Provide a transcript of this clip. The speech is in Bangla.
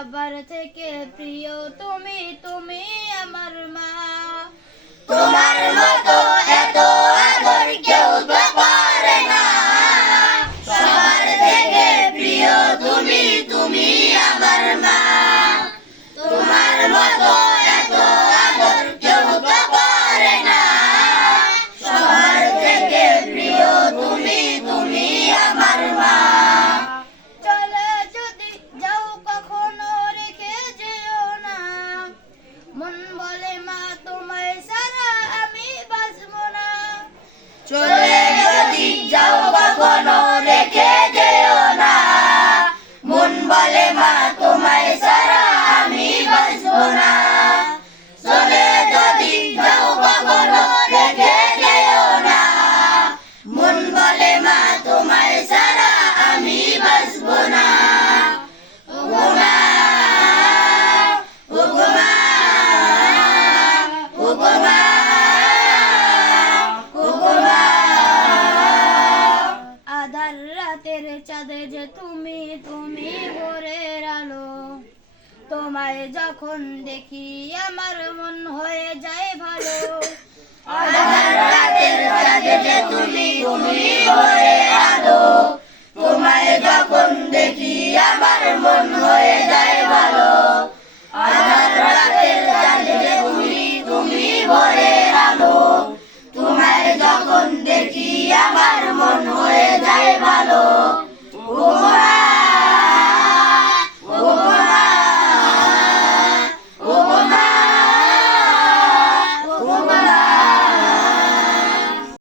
সবার থেকে প্রিয় তুমি, তুমি আমার মা। তোমার মতো এত আদর কেউ তো করে না, সবার থেকে প্রিয় তুমি, তুমি আমার মা। তোমার মতো এত আদর কেউ তো করে না, সবার থেকে প্রিয় তুমি, তুমি আমার মা। চলে যদি যাও কখনো রেখে যেও না, মন বলে মা তোমায় ছাড়া আমি বাঁচবো না। চলে যদি যাও কখনো রেখে যেও না, মন বলে মা তোমায় ছাড়া আমি বাঁচবো না। চলে যদি যাও কখনো রেখে যেও না, মন বলে মা তোমায় ছাড়া আমি বাঁচবো না। ওগো মা, ওগো মা, ওগো মা, ওগো মা। আধার রাতের চাঁদে যে তুমি, তুমি ভোরের আলো, তোমায় যখন দেখি আমার মন হয়ে যায় ভালো। আধার রাতের চাঁদে যে